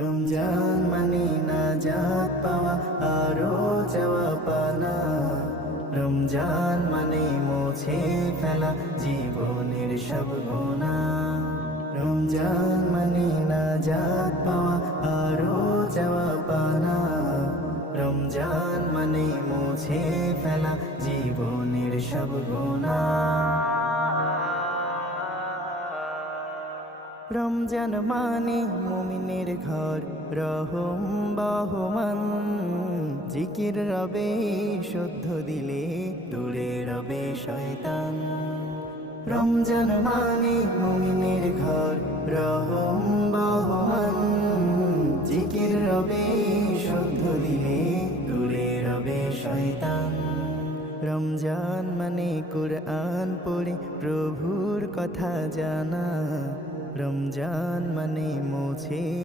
রমজান মানে নাজাত পাওয়া আরো যাওয়া পানা। রমজান মানে মুছে ফেলা জীবনের সব গুনাহ। রমজান মানে নাজাত পাওয়া আরো যাওয়া পানা। রমজান মানে মুছে ফেলা জীবনের সব গুনাহ। রমজান মানে মুমিনের ঘর, রহম বহমান। জিকির রবে শুদ্ধ দিলে দূরে রবে শয়তান। রমজান মানে মুমিনের ঘর, রহম বহমান। জিকির রবে শুদ্ধ দিলে দূরে রবে শয়তান। রমজান মানে কুরআন পড়ে প্রভুর কথা জানা। রমজান মানে মুছে